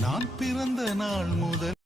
நான் பிறந்த நாள் முதல்